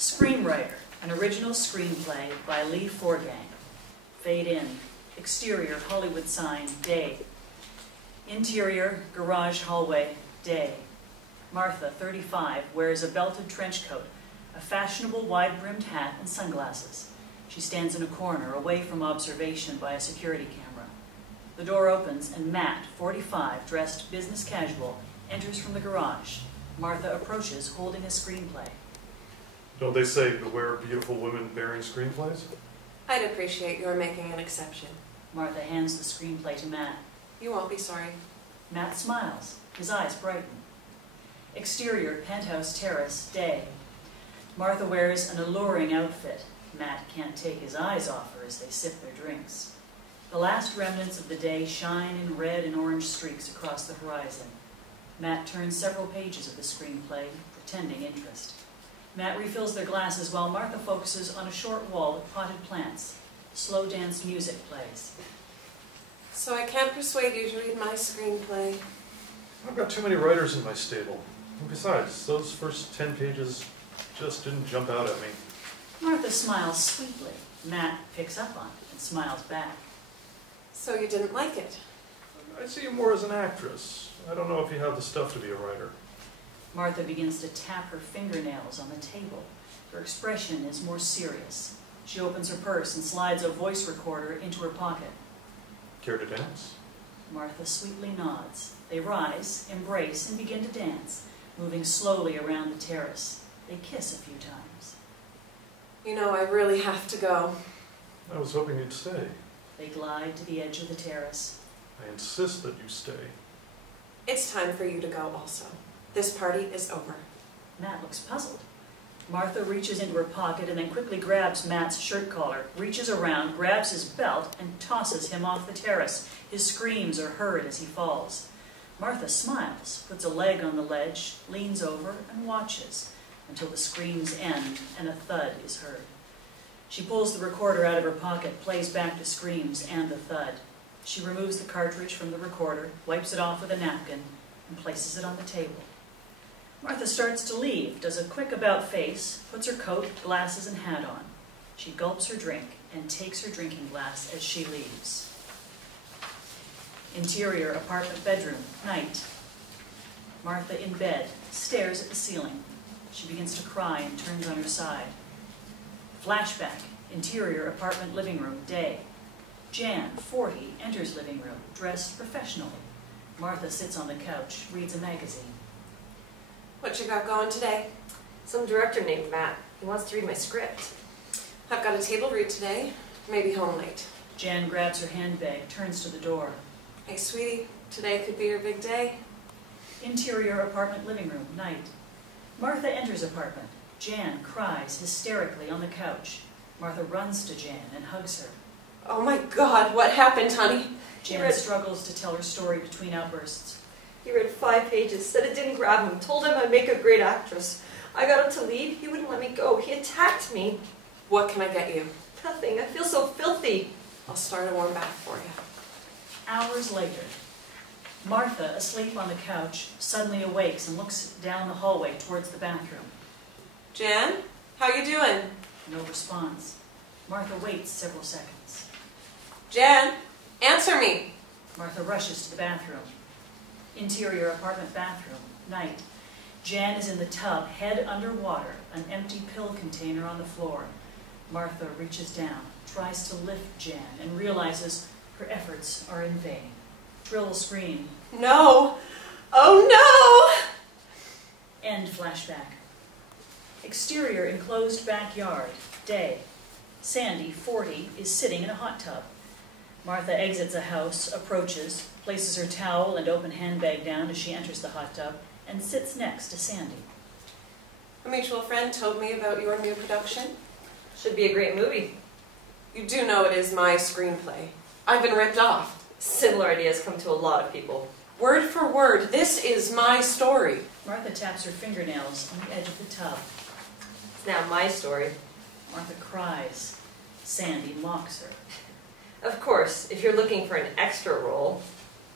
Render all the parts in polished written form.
Screamwriter, an original screenplay by Lee Forgang. Fade in. Exterior, Hollywood sign, day. Interior, garage hallway, day. Martha, 35, wears a belted trench coat, a fashionable wide-brimmed hat, and sunglasses. She stands in a corner, away from observation by a security camera. The door opens, and Matt, 45, dressed business casual, enters from the garage. Martha approaches, holding a screenplay. Don't they say, beware beautiful women bearing screenplays? I'd appreciate your making an exception. Martha hands the screenplay to Matt. You won't be sorry. Matt smiles. His eyes brighten. Exterior, penthouse terrace, day. Martha wears an alluring outfit. Matt can't take his eyes off her as they sip their drinks. The last remnants of the day shine in red and orange streaks across the horizon. Matt turns several pages of the screenplay, pretending interest. Matt refills their glasses while Martha focuses on a short wall of potted plants. Slow dance music plays. So I can't persuade you to read my screenplay. I've got too many writers in my stable. And besides, those first 10 pages just didn't jump out at me. Martha smiles sweetly. Matt picks up on it and smiles back. So you didn't like it? I see you more as an actress. I don't know if you have the stuff to be a writer. Martha begins to tap her fingernails on the table. Her expression is more serious. She opens her purse and slides a voice recorder into her pocket. Care to dance? Martha sweetly nods. They rise, embrace, and begin to dance, moving slowly around the terrace. They kiss a few times. You know, I really have to go. I was hoping you'd stay. They glide to the edge of the terrace. I insist that you stay. It's time for you to go also. This party is over. Matt looks puzzled. Martha reaches into her pocket and then quickly grabs Matt's shirt collar, reaches around, grabs his belt, and tosses him off the terrace. His screams are heard as he falls. Martha smiles, puts a leg on the ledge, leans over, and watches until the screams end and a thud is heard. She pulls the recorder out of her pocket, plays back the screams and the thud. She removes the cartridge from the recorder, wipes it off with a napkin, and places it on the table. Martha starts to leave, does a quick about-face, puts her coat, glasses, and hat on. She gulps her drink and takes her drinking glass as she leaves. Interior, apartment bedroom, night. Martha in bed, stares at the ceiling. She begins to cry and turns on her side. Flashback, interior, apartment living room, day. Jan, 40, enters living room, dressed professionally. Martha sits on the couch, reads a magazine. What you got going today? Some director named Matt. He wants to read my script. I've got a table read today. Maybe home late. Jan grabs her handbag, turns to the door. Hey, sweetie, today could be your big day. Interior, apartment living room, night. Martha enters apartment. Jan cries hysterically on the couch. Martha runs to Jan and hugs her. Oh my God, what happened, honey? Jan struggles to tell her story between outbursts. He read 5 pages, said it didn't grab him, told him I'd make a great actress. I got him to leave, he wouldn't let me go. He attacked me. What can I get you? Nothing, I feel so filthy. I'll start a warm bath for you. Hours later, Martha, asleep on the couch, suddenly awakes and looks down the hallway towards the bathroom. Jan, how you doing? No response. Martha waits several seconds. Jan, answer me. Martha rushes to the bathroom. Interior, apartment bathroom, night. Jan is in the tub, head underwater, an empty pill container on the floor. Martha reaches down, tries to lift Jan, and realizes her efforts are in vain. Shrill scream. No! Oh no! End flashback. Exterior, enclosed backyard, day. Sandy, 40, is sitting in a hot tub. Martha exits a house, approaches, places her towel and open handbag down as she enters the hot tub, and sits next to Sandy. A mutual friend told me about your new production. Should be a great movie. You do know it is my screenplay. I've been ripped off. Similar ideas come to a lot of people. Word for word, this is my story. Martha taps her fingernails on the edge of the tub. It's now my story. Martha cries. Sandy mocks her. Of course, if you're looking for an extra role.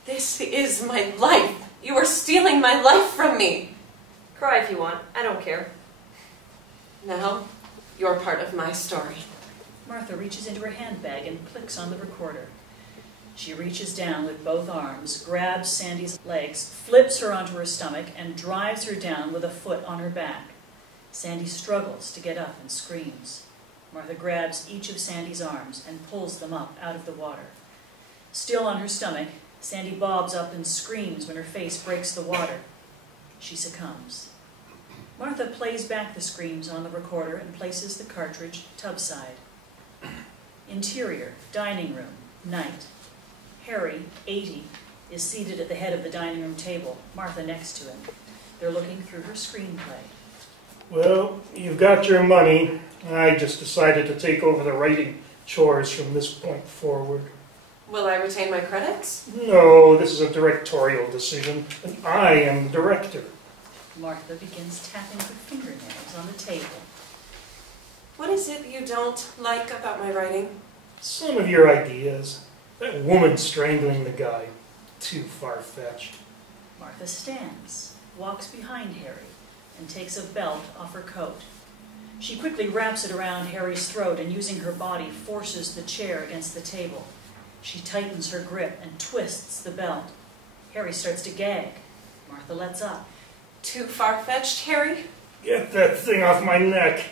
This is my life. You are stealing my life from me. Cry if you want. I don't care. Now, you're part of my story. Martha reaches into her handbag and clicks on the recorder. She reaches down with both arms, grabs Sandy's legs, flips her onto her stomach, and drives her down with a foot on her back. Sandy struggles to get up and screams. Martha grabs each of Sandy's arms and pulls them up out of the water. Still on her stomach, Sandy bobs up and screams when her face breaks the water. She succumbs. Martha plays back the screams on the recorder and places the cartridge tubside. Interior, dining room, night. Harry, 80, is seated at the head of the dining room table, Martha next to him. They're looking through her screenplay. Well, you've got your money. I just decided to take over the writing chores from this point forward. Will I retain my credits? No, this is a directorial decision, and I am the director. Martha begins tapping her fingernails on the table. What is it you don't like about my writing? Some of your ideas. That woman strangling the guy. Too far-fetched. Martha stands, walks behind Harry, and takes a belt off her coat. She quickly wraps it around Harry's throat and, using her body, forces the chair against the table. She tightens her grip and twists the belt. Harry starts to gag. Martha lets up. Too far-fetched, Harry? Get that thing off my neck,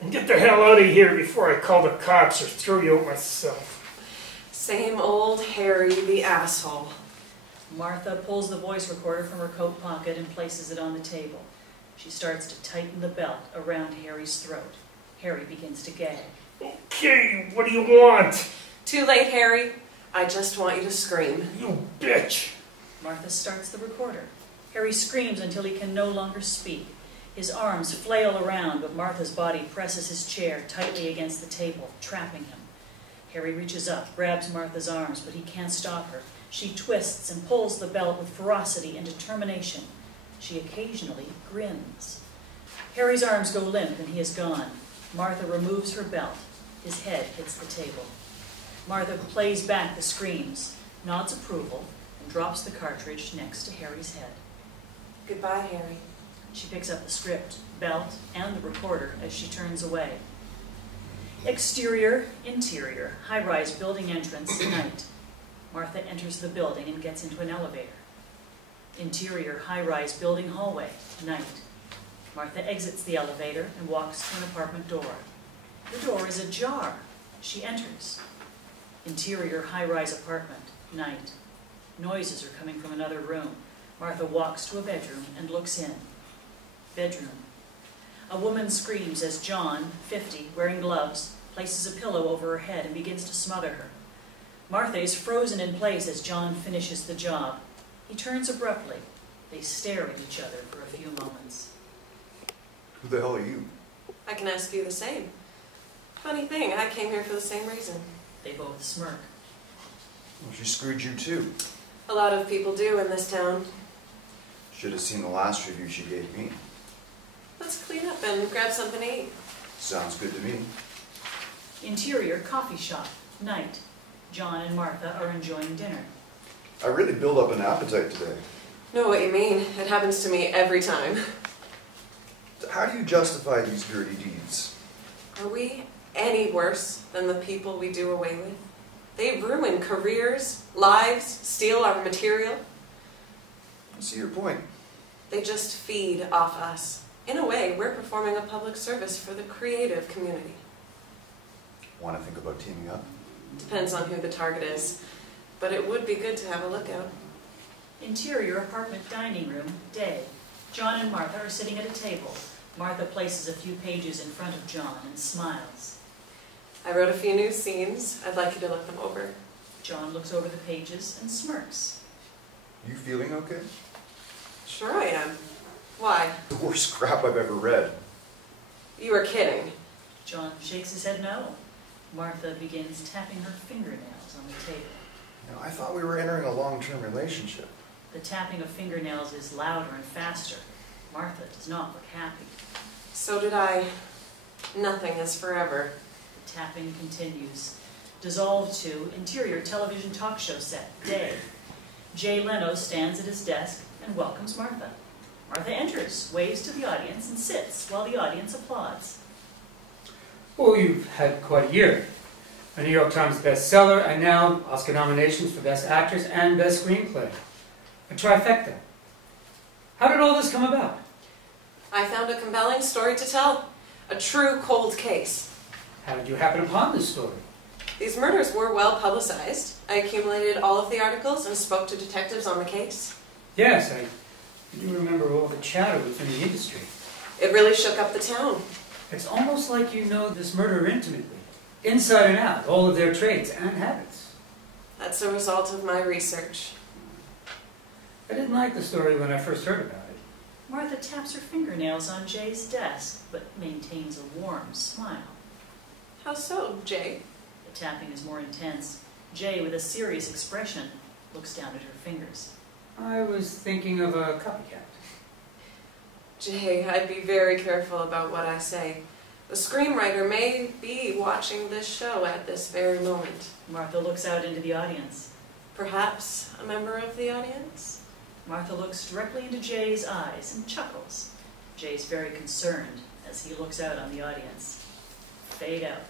and get the hell out of here before I call the cops or throw you out myself. Same old Harry the asshole. Martha pulls the voice recorder from her coat pocket and places it on the table. She starts to tighten the belt around Harry's throat. Harry begins to gag. Okay, what do you want? Too late, Harry. I just want you to scream. You bitch! Martha starts the recorder. Harry screams until he can no longer speak. His arms flail around, but Martha's body presses his chair tightly against the table, trapping him. Harry reaches up, grabs Martha's arms, but he can't stop her. She twists and pulls the belt with ferocity and determination. She occasionally grins. Harry's arms go limp and he is gone. Martha removes her belt. His head hits the table. Martha plays back the screams, nods approval, and drops the cartridge next to Harry's head. Goodbye, Harry. She picks up the script, belt, and the recorder as she turns away. Exterior, interior, high-rise building entrance, night. Martha enters the building and gets into an elevator. Interior, high-rise building hallway, night. Martha exits the elevator and walks to an apartment door. The door is ajar. She enters. Interior, high-rise apartment, night. Noises are coming from another room. Martha walks to a bedroom and looks in. Bedroom. A woman screams as John, 50, wearing gloves, places a pillow over her head and begins to smother her. Martha is frozen in place as John finishes the job. He turns abruptly. They stare at each other for a few moments. Who the hell are you? I can ask you the same. Funny thing, I came here for the same reason. They both smirk. Well, she screwed you too. A lot of people do in this town. Should have seen the last review she gave me. Let's clean up and grab something to eat. Sounds good to me. Interior, coffee shop, night. John and Martha are enjoying dinner. I really built up an appetite today. Know what you mean. It happens to me every time. How do you justify these dirty deeds? Are we any worse than the people we do away with? They ruin careers, lives, steal our material. I see your point. They just feed off us. In a way, we're performing a public service for the creative community. Want to think about teaming up? Depends on who the target is. But it would be good to have a lookout. Interior apartment dining room, day. John and Martha are sitting at a table. Martha places a few pages in front of John and smiles. I wrote a few new scenes. I'd like you to look them over. John looks over the pages and smirks. You feeling okay? Sure I am. Why? The worst crap I've ever read. You were kidding. John shakes his head no. Martha begins tapping her fingernails on the table. You know, I thought we were entering a long-term relationship. The tapping of fingernails is louder and faster. Martha does not look happy. So did I. Nothing is forever. The tapping continues. Dissolved to interior television talk show set, day. Jay Leno stands at his desk and welcomes Martha. Martha enters, waves to the audience, and sits while the audience applauds. Well, you've had quite a year. A New York Times bestseller, and now Oscar nominations for Best Actress and Best Screenplay. A trifecta. How did all this come about? I found a compelling story to tell. A true cold case. How did you happen upon this story? These murders were well publicized. I accumulated all of the articles and spoke to detectives on the case. Yes, I do remember all the chatter within the industry. It really shook up the town. It's almost like you know this murderer intimately, inside and out, all of their traits and habits. That's a result of my research. I didn't like the story when I first heard about it. Martha taps her fingernails on Jay's desk, but maintains a warm smile. How so, Jay? The tapping is more intense. Jay, with a serious expression, looks down at her fingers. I was thinking of a copycat. Jay, I'd be very careful about what I say. The screenwriter may be watching this show at this very moment. Martha looks out into the audience. Perhaps a member of the audience? Martha looks directly into Jay's eyes and chuckles. Jay's very concerned as he looks out on the audience. Fade out.